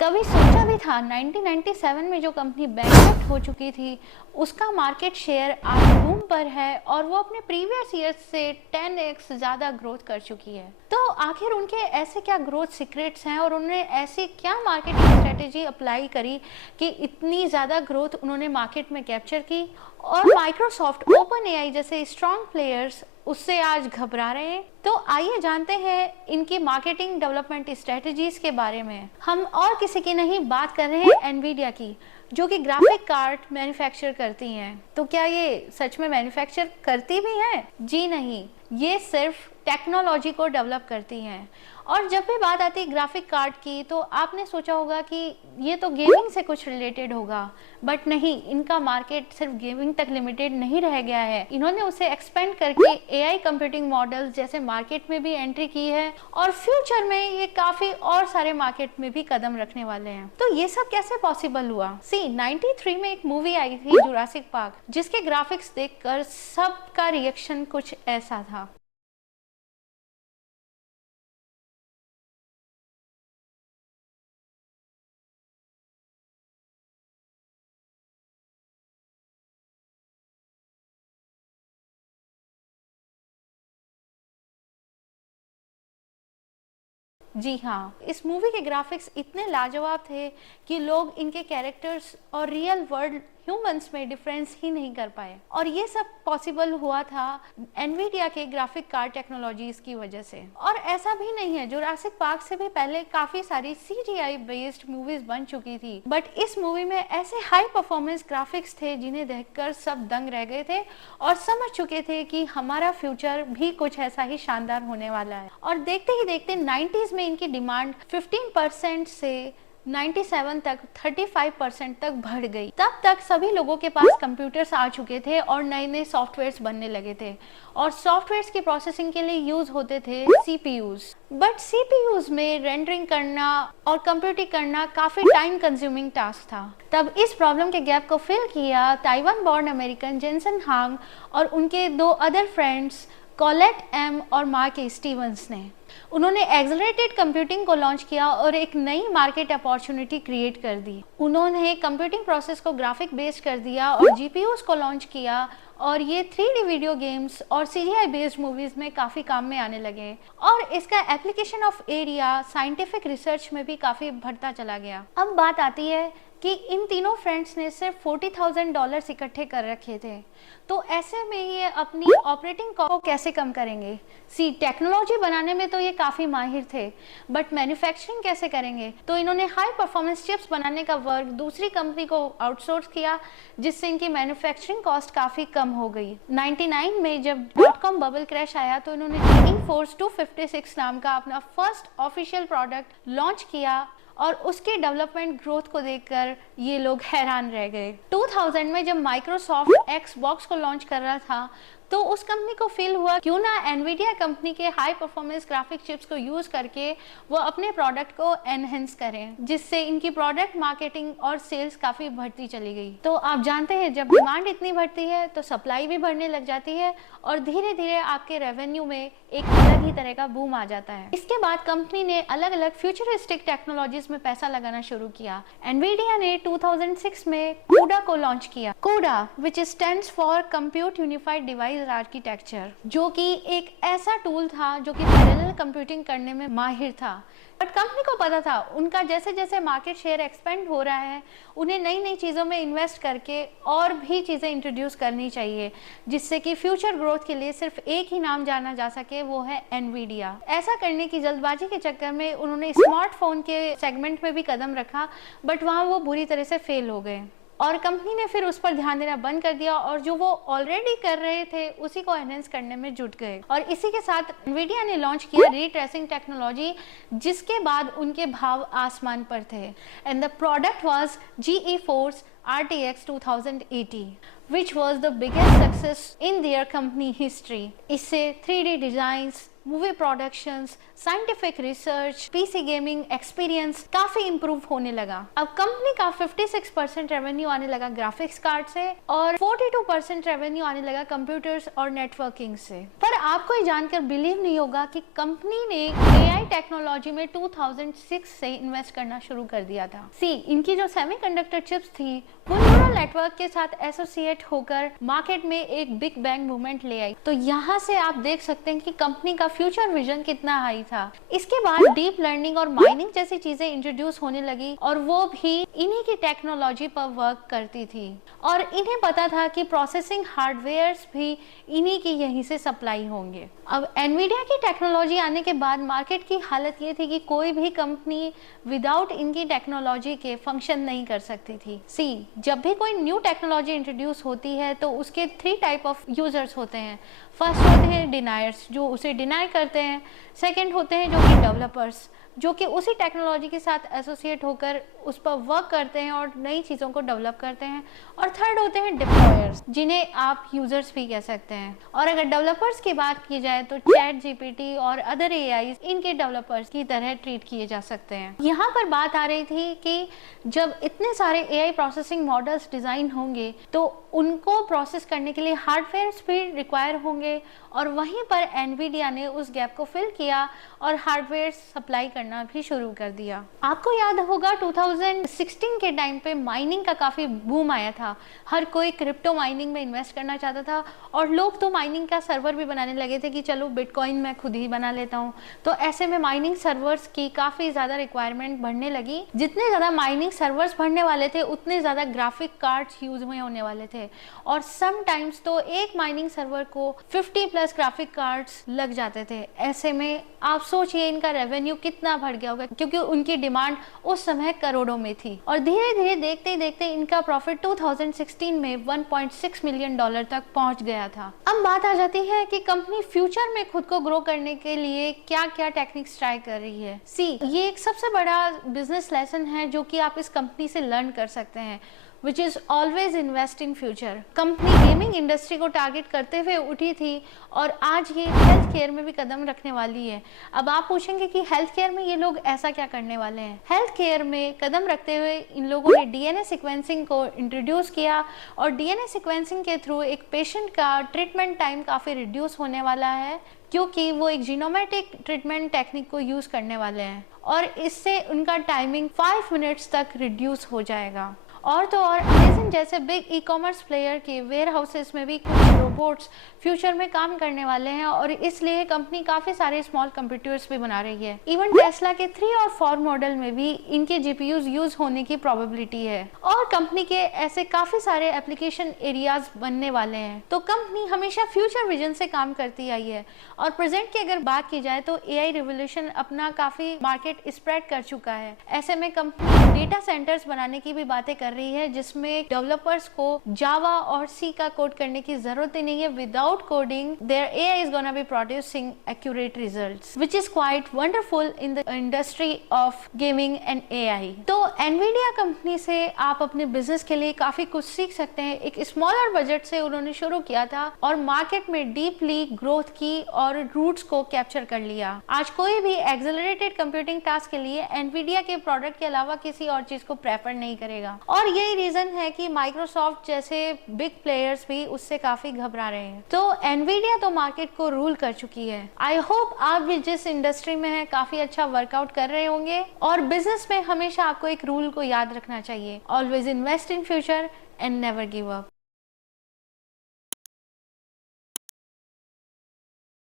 कभी सोचा भी था 1997 में जो कंपनी बैंकरप्ट हो चुकी थी उसका मार्केट शेयर आज बूम पर है और वो अपने प्रीवियस ईयर्स से 10x ज़्यादा ग्रोथ कर चुकी है। तो आखिर उनके ऐसे क्या ग्रोथ सीक्रेट्स हैं और उन्होंने ऐसी क्या मार्केटिंग स्ट्रेटेजी अप्लाई करी कि इतनी ज़्यादा ग्रोथ उन्होंने मार्केट में कैप्चर की और माइक्रोसॉफ्ट, ओपन एआई जैसे स्ट्रॉन्ग प्लेयर्स उससे आज घबरा रहे हैं। तो आइए जानते हैं इनकी मार्केटिंग डेवलपमेंट स्ट्रेटजीज के बारे में। हम और किसी की नहीं बात कर रहे हैं एनवीडिया की, जो कि ग्राफिक कार्ड मैन्युफैक्चर करती हैं। तो क्या ये सच में मैन्युफैक्चर करती भी हैं? जी नहीं, ये सिर्फ टेक्नोलॉजी को डेवलप करती हैं। और जब भी बात आती है ग्राफिक कार्ड की तो आपने सोचा होगा कि ये तो गेमिंग से कुछ रिलेटेड होगा, बट नहीं, इनका मार्केट सिर्फ गेमिंग तक लिमिटेड नहीं रह गया है। इन्होंने उसे एक्सपेंड करके एआई कंप्यूटिंग मॉडल्स जैसे मार्केट में भी एंट्री की है और फ्यूचर में ये काफी और सारे मार्केट में भी कदम रखने वाले हैं। तो ये सब कैसे पॉसिबल हुआ? 93 में एक मूवी आई थी जुरासिक पार्क, जिसके ग्राफिक्स देखकर सबका रिएक्शन कुछ ऐसा था। जी हाँ, इस मूवी के ग्राफिक्स इतने लाजवाब थे कि लोग इनके कैरेक्टर्स और रियल वर्ल्ड ह्यूमंस में डिफरेंस ही नहीं कर पाए। और ये सब पॉसिबल हुआ था एनवीडिया के ग्राफिक कार्ड टेक्नोलॉजीज की वजह से। और ऐसा भी नहीं है, जुरासिक पार्क से भी पहले काफी सारी सीजीआई बेस्ड मूवीज बन चुकी थी, बट इस मूवी में ऐसे हाई परफॉर्मेंस ग्राफिक्स थे जिन्हें देखकर सब दंग रह गए थे और समझ चुके थे कि हमारा फ्यूचर भी कुछ ऐसा ही शानदार होने वाला है। और देखते ही देखते 90s में इनकी डिमांड 15% से 97 तक 35% तक बढ़ गई। तब तक सभी लोगों के पास कंप्यूटर्स आ चुके थे और नए नए सॉफ्टवेयर्स बनने लगे थे और सॉफ्टवेयर्स की प्रोसेसिंग के लिए यूज होते थे सीपीयूज। बट सीपीयूज में रेंडरिंग करना और कंप्यूटिंग करना काफी टाइम कंज्यूमिंग टास्क था। तब इस प्रॉब्लम के गैप को फिल किया Taiwan born American Jensen Huang और उनके दो अदर फ्रेंड्स कॉलेट एम और मार्क स्टीवंस ने। उन्होंने एक्सेलरेटेड कंप्यूटिंग को लॉन्च किया और एक नई मार्केट अपॉर्चुनिटी क्रिएट कर दी। उन्होंने कंप्यूटिंग प्रोसेस को ग्राफिक बेस्ड कर दिया और जीपीयूज को लॉन्च किया और ये 3D वीडियो गेम्स और सीजीआई बेस्ड मूवीज में काफ़ी काम में आने लगे और इसका application of area scientific research में भी काफ़ी बढ़ता चला गया। अब बात आती है कि इन तीनों फ्रेंड्स ने सिर्फ $40,000 इकट्ठे कर रखे थे, तो ऐसे में ये अपनी ऑपरेटिंग कॉस्ट को कैसे कम करेंगे? टेक्नोलॉजी बनाने में तो ये काफ़ी माहिर थे, बट मैन्युफैक्चरिंग कैसे करेंगे? तो इन्होंने हाई परफॉर्मेंस चिप्स बनाने का वर्क दूसरी कंपनी को आउटसोर्स किया, जिससे इनकी मैन्युफैक्चरिंग कॉस्ट काफ़ी कम हो गई। 99 में जब .com बबल क्रैश आया तो इन्होंने GeForce फोर्स 256 नाम का अपना फर्स्ट ऑफिशियल प्रोडक्ट लॉन्च किया और उसके डेवलपमेंट ग्रोथ को देखकर ये लोग हैरान रह गए। 2000 में जब माइक्रोसॉफ्ट एक्सबॉक्स को लॉन्च कर रहा था तो उस कंपनी को फील हुआ क्यों ना एनवीडिया कंपनी के हाई परफॉर्मेंस ग्राफिक चिप्स को यूज करके वो अपने प्रोडक्ट को एनहेंस करें, जिससे इनकी प्रोडक्ट मार्केटिंग और सेल्स काफी बढ़ती चली गई। तो आप जानते हैं जब डिमांड इतनी बढ़ती है तो सप्लाई भी बढ़ने लग जाती है और धीरे धीरे आपके रेवेन्यू में एक अलग ही तरह का बूम आ जाता है। इसके बाद कंपनी ने अलग अलग फ्यूचरिस्टिक टेक्नोलॉजीज में पैसा लगाना शुरू किया। एनवीडिया ने 2006 में CUDA को लॉन्च किया। CUDA which stands for compute unified device architecture, जो कि एक ऐसा टूल था जो कि पैरेलल कंप्यूटिंग करने में माहिर था। बट कंपनी को पता था उनका जैसे जैसे मार्केट शेयर एक्सपेंड हो रहा है उन्हें नई नई चीज़ों में इन्वेस्ट करके और भी चीज़ें इंट्रोड्यूस करनी चाहिए, जिससे कि फ्यूचर ग्रोथ के लिए सिर्फ एक ही नाम जाना जा सके, वो है एनवीडिया। ऐसा करने की जल्दबाजी के चक्कर में उन्होंने स्मार्टफोन के सेगमेंट में भी कदम रखा, बट वहाँ वो बुरी तरह से फेल हो गए और कंपनी ने फिर उस पर ध्यान देना बंद कर दिया और जो वो ऑलरेडी कर रहे थे उसी को एनहेंस करने में जुट गए। और इसी के साथ एनवीडिया ने लॉन्च किया रे ट्रेसिंग टेक्नोलॉजी, जिसके बाद उनके भाव आसमान पर थे। And the product was GeForce RTX 2080 which was the biggest success in their company history. इससे 3D designs, movie productions, scientific research, PC gaming experience काफी इंप्रूव होने लगा। अब कंपनी का 56% रेवेन्यू आने लगा ग्राफिक्स कार्ड से और 42% रेवेन्यू आने लगा कंप्यूटर्स और नेटवर्किंग से। पर आपको ये जानकर बिलीव नहीं होगा कि कंपनी ने एआई टेक्नोलॉजी में 2006 से इन्वेस्ट करना शुरू कर दिया था। इनकी जो सेमीकंडक्टर चिप्स थी वो न्यूरल नेटवर्क के साथ एसोसिएट होकर मार्केट में एक बिग बैंग मूवमेंट ले आई। तो यहाँ से आप देख सकते हैं कि कंपनी का फ्यूचर विजन कितना हाई था। इसके बाद डीप लर्निंग और माइनिंग जैसी चीजें इंट्रोड्यूस होने लगी और वो भी इन्हीं की टेक्नोलॉजी पर वर्क करती थी और इन्हें पता था कि प्रोसेसिंग हार्डवेयर्स भी इन्हीं की यहीं से सप्लाई होंगे। अब एनवीडिया की टेक्नोलॉजी आने के बाद मार्केट की हालत ये थी कि कोई भी कंपनी विदाउट इनकी टेक्नोलॉजी के फंक्शन नहीं कर सकती थी। जब भी कोई न्यू टेक्नोलॉजी इंट्रोड्यूस होती है तो उसके 3 टाइप ऑफ यूजर्स होते हैं। फर्स्ट होते हैं डिनायर्स, जो उसे डिनाई करते हैं। सेकंड होते हैं जो कि डेवलपर्स, जो कि उसी टेक्नोलॉजी के साथ एसोसिएट होकर उस पर वर्क करते हैं और नई चीज़ों को डेवलप करते हैं। और थर्ड होते हैं डिप्लॉयर्स, जिन्हें आप यूजर्स भी कह सकते हैं। और अगर डेवलपर्स की बात की जाए तो चैट जीपीटी और अदर एआई इनके डेवलपर्स की तरह ट्रीट किए जा सकते हैं। यहाँ पर बात आ रही थी कि जब इतने सारे एआई प्रोसेसिंग मॉडल्स डिज़ाइन होंगे तो उनको प्रोसेस करने के लिए हार्डवेयर्स भी रिक्वायर होंगे और वहीं पर एनवीडिया ने उस गैप को फिल किया और हार्डवेयर सप्लाई करना भी शुरू कर दिया। आपको याद होगा 2016 के टाइम पे माइनिंग का काफ़ी बूम आया था। हर कोई क्रिप्टो माइनिंग में इन्वेस्ट करना चाहता था और लोग तो माइनिंग का सर्वर भी बनाने लगे थे कि चलो बिटकॉइन मैं खुद ही बना लेता हूँ। तो ऐसे में माइनिंग सर्वर्स की काफ़ी ज़्यादा रिक्वायरमेंट बढ़ने लगी। जितने ज़्यादा माइनिंग सर्वर्स बढ़ने वाले थे उतने ज़्यादा ग्राफिक कार्ड्स यूज में होने वाले थे और समटाइम्स तो एक माइनिंग सर्वर को 50+ ग्राफिक कार्ड्स लग जाते थे। ऐसे में आप सोचिए इनका रेवेन्यू कितना बढ़ गया होगा, क्योंकि उनकी डिमांड उस समय करोड़ों में थी। और धीरे धीरे देखते ही देखते इनका प्रॉफिट 2016 में $1.6 मिलियन तक पहुंच गया था। अब बात आ जाती है कि कंपनी फ्यूचर में खुद को ग्रो करने के लिए क्या क्या टेक्निक्स ट्राई कर रही है। ये एक सबसे बड़ा बिजनेस लेसन है जो कि आप इस कंपनी से लर्न कर सकते हैं, which is always invest in future। Company gaming industry को टारगेट करते हुए उठी थी और आज ये हेल्थ केयर में भी कदम रखने वाली है। अब आप पूछेंगे कि हेल्थ केयर में ये लोग ऐसा क्या करने वाले हैं। हेल्थ केयर में कदम रखते हुए इन लोगों ने डीएनए सीक्वेंसिंग को इंट्रोड्यूस किया और डीएनए सीक्वेंसिंग के थ्रू एक पेशेंट का ट्रीटमेंट टाइम काफ़ी रिड्यूस होने वाला है, क्योंकि वो एक जीनोमेटिक ट्रीटमेंट टेक्निक को यूज़ करने वाले हैं और इससे उनका टाइमिंग 5 मिनट्स तक रिड्यूस हो जाएगा। और तो और अमेज़न जैसे बिग ई कॉमर्स प्लेयर के वेयर हाउसेस में भी कुछ रोबोट्स फ्यूचर में काम करने वाले हैं और इसलिए कंपनी काफ़ी सारे स्मॉल कंप्यूटर्स भी बना रही है। इवन टेस्ला के 3 और 4 मॉडल में भी इनके जीपीयूज यूज होने की प्रोबेबिलिटी है और कंपनी के ऐसे काफ़ी सारे एप्लीकेशन एरियाज बनने वाले हैं। तो कंपनी हमेशा फ्यूचर विजन से काम करती आई है और प्रेजेंट की अगर बात की जाए तो एआई रिवोल्यूशन अपना काफ़ी मार्केट स्प्रेड कर चुका है। ऐसे में कंपनी डेटा सेंटर्स बनाने की भी बातें कर रही है, जिसमें डेवलपर्स को जावा और सी का कोड करने की जरूरत ही नहीं है। Without coding there AI is gonna be producing accurate results, which is quite wonderful in the industry of gaming and AI. तो एनवीडिया कंपनी से आप अपने बिजनेस के लिए काफी कुछ सीख सकते हैं। एक स्मॉलर बजट से उन्होंने शुरू किया था और मार्केट में डीपली ग्रोथ की और रूट्स को कैप्चर कर लिया। आज कोई भी एक्सेलरेटेड कंप्यूटिंग टास्क के लिए एनवीडिया के प्रोडक्ट के अलावा किसी और चीज को प्रेफर नहीं करेगा और यही रीजन है कि माइक्रोसॉफ्ट जैसे बिग प्लेयर्स भी उससे काफी घबरा रहे हैं। तो एनवीडिया तो मार्केट को रूल कर चुकी है। आई होप आप भी जिस इंडस्ट्री में हैं काफी अच्छा वर्कआउट कर रहे होंगे और बिजनेस में हमेशा आपको एक रूल को याद रखना चाहिए, always invest in future and never give up.